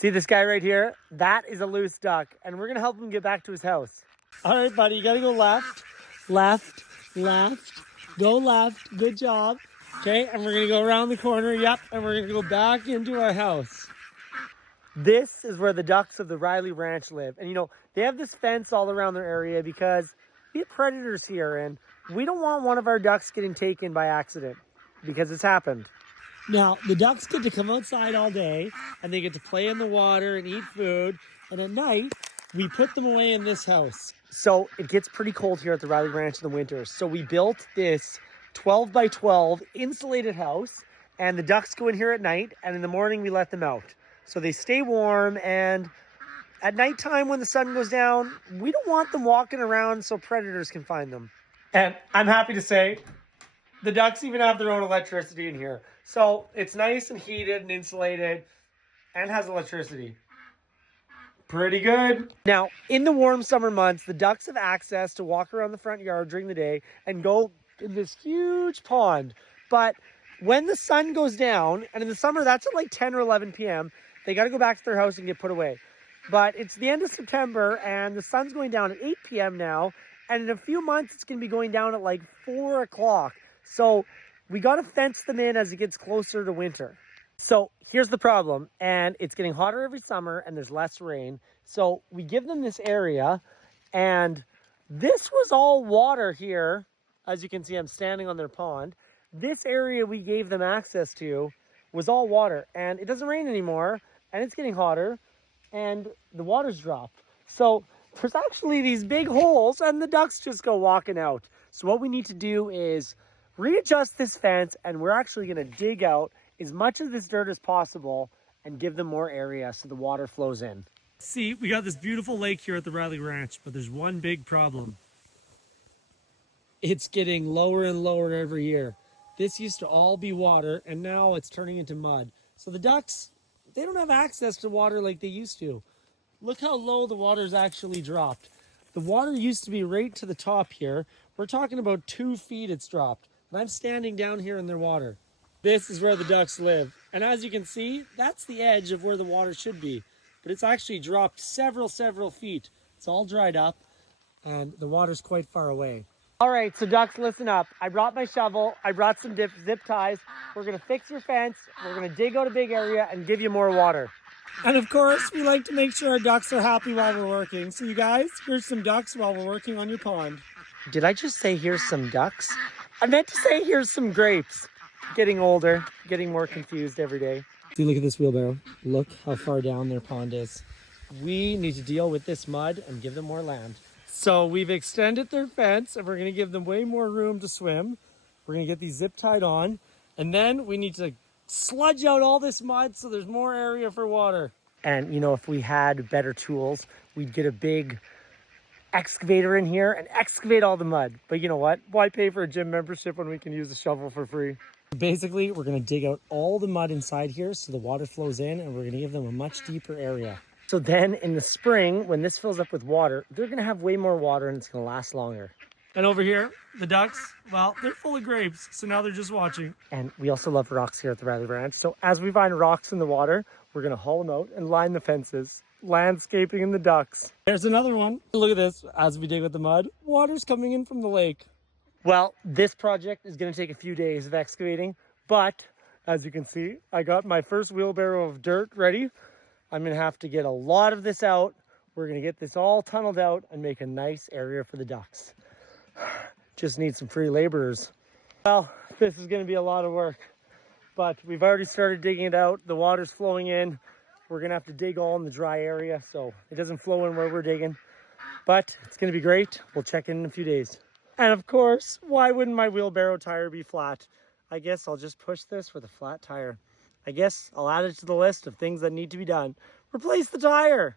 See this guy right here? That is a loose duck, and we're gonna help him get back to his house. All right, buddy, you gotta go left, left, left, go left, good job. Okay, and we're gonna go around the corner, yep, and we're gonna go back into our house. This is where the ducks of the Rylee Ranch live. And you know, they have this fence all around their area because we have predators here, and we don't want one of our ducks getting taken by accident, because it's happened. Now, the ducks get to come outside all day, and they get to play in the water and eat food. And at night, we put them away in this house. So it gets pretty cold here at the Rylee Ranch in the winter. So we built this 12 by 12 insulated house, and the ducks go in here at night, and in the morning we let them out. So they stay warm, and at nighttime when the sun goes down, we don't want them walking around so predators can find them. And I'm happy to say, the ducks even have their own electricity in here. So it's nice and heated and insulated and has electricity. Pretty good. Now, in the warm summer months, the ducks have access to walk around the front yard during the day and go in this huge pond. But when the sun goes down, and in the summer, that's at like 10 or 11 p.m., they got to go back to their house and get put away. But it's the end of September, and the sun's going down at 8 p.m. now, and in a few months, it's going to be going down at like 4 o'clock. So we got to fence them in as it gets closer to winter. So here's the problem, and it's getting hotter every summer, and there's less rain. So we give them this area, and this was all water here. As you can see, I'm standing on their pond. This area we gave them access to was all water, and it doesn't rain anymore, and it's getting hotter, and the water's dropped. So there's actually these big holes, and the ducks just go walking out. So what we need to do is readjust this fence, and we're actually going to dig out as much of this dirt as possible and give them more area so the water flows in. See, we got this beautiful lake here at the Rylee Ranch, but there's one big problem. It's getting lower and lower every year. This used to all be water, and now it's turning into mud. So the ducks, they don't have access to water like they used to. Look how low the water's actually dropped. The water used to be right to the top here. We're talking about 2 feet it's dropped. And I'm standing down here in their water. This is where the ducks live. And as you can see, that's the edge of where the water should be. But it's actually dropped several feet. It's all dried up, and the water's quite far away. All right, so ducks, listen up. I brought my shovel. I brought some zip ties. We're gonna fix your fence. We're gonna dig out a big area and give you more water. And of course, we like to make sure our ducks are happy while we're working. So you guys, here's some ducks while we're working on your pond. Did I just say here's some ducks? I meant to say here's some grapes. Getting older, getting more confused every day. See, look at this wheelbarrow. Look how far down their pond is. We need to deal with this mud and give them more land. So we've extended their fence, and we're gonna give them way more room to swim. We're gonna get these zip tied on, and then we need to sludge out all this mud so there's more area for water. And you know, if we had better tools, we'd get a big excavator in here and excavate all the mud. But you know what? Why pay for a gym membership when we can use a shovel for free? Basically, we're going to dig out all the mud inside here so the water flows in, and we're going to give them a much deeper area. So then in the spring, when this fills up with water, they're going to have way more water, and it's going to last longer. And over here, the ducks, well, they're full of grapes, so now they're just watching. And we also love rocks here at the Rylee Ranch. So as we find rocks in the water, we're going to haul them out and line the fences. Landscaping in the ducks. There's another one. Look at this. As we dig with the mud, water's coming in from the lake. Well, this project is going to take a few days of excavating, but as you can see, I got my first wheelbarrow of dirt ready. I'm going to have to get a lot of this out. We're going to get this all tunneled out and make a nice area for the ducks. Just need some free laborers. Well, this is going to be a lot of work, but we've already started digging it out. The water's flowing in. We're going to have to dig all in the dry area so it doesn't flow in where we're digging, but it's going to be great. We'll check in a few days. And of course, why wouldn't my wheelbarrow tire be flat? I guess I'll just push this with a flat tire. I guess I'll add it to the list of things that need to be done. Replace the tire.